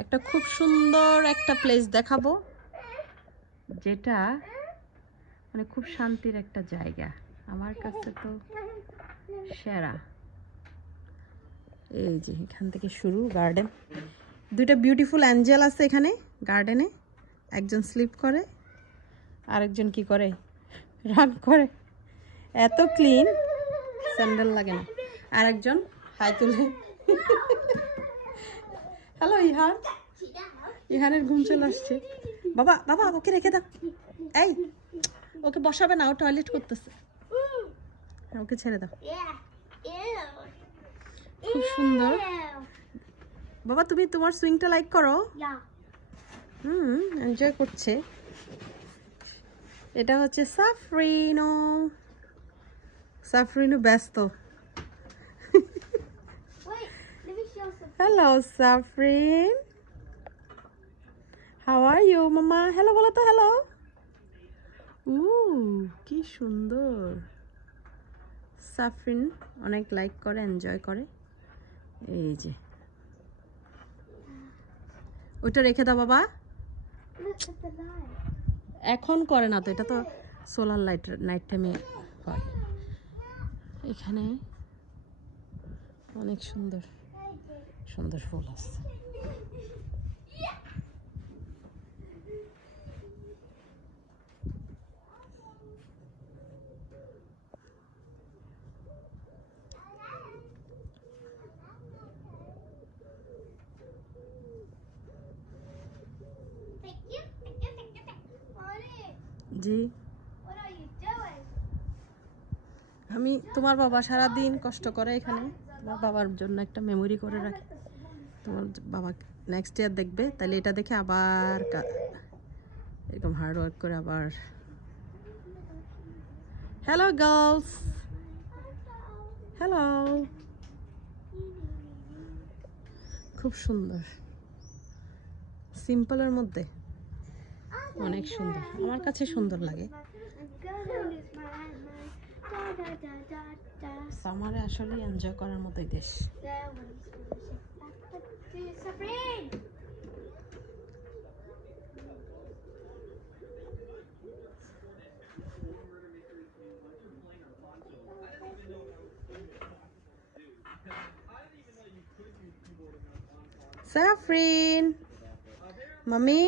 একটা খুব সুন্দর একটা প্লেস দেখাবো, যেটা মানে খুব শান্তির একটা জায়গা আমার কাছে তো সেরা। এই যে এখান থেকে শুরু গার্ডেন, দুইটা বিউটিফুল অ্যাঞ্জেল আছে এখানে গার্ডেনে। একজন স্লিপ করে, আরেকজন কি করে, রান করে। এত ক্লিন, স্যান্ডেল লাগে না। আরেকজন হাই তুলে। হ্যালো ইহান, ইহানের ঘুম চলে আসছে। বাবা বাবা ওকে রেখে দাও, এই ওকে বসাবে না, ও টয়লেট করতেছে, ওকে ছেড়ে দাও। খুব সুন্দর। বাবা তুমি তোমার সুইংটা লাইক করো। এনজয় করছে। এটা হচ্ছে সাফরিনো, সাফরিনো ব্যস্ত। হ্যালো সাফরিন, হাউ আর ইউ মামা? হ্যালো বলো তো, হ্যালো। কি সুন্দর। সাফরিন অনেক লাইক করে, এনজয় করে। এই যে ওইটা রেখে দাও বাবা। এখন করে না তো, এটা তো সোলার লাইট, নাইট টাইমে হয়। এখানে অনেক সুন্দর সুন্দর ফুল আছে। জি, আমি তোমার বাবা সারাদিন কষ্ট করে এখানে, তোমার বাবার জন্য একটা মেমোরি করে রাখি। তোমার বাবা নেক্সট ইয়ার দেখবে, তাহলে এটা দেখে আবার এরকম হার্ড ওয়ার্ক করে আবার। Hello girls, hello. খুব সুন্দর, সিম্পলের মধ্যে অনেক সুন্দর, আমার কাছে সুন্দর লাগে। সামারে আসলে এনজয় করার মতোই দেশ। সাফরিন, মামি।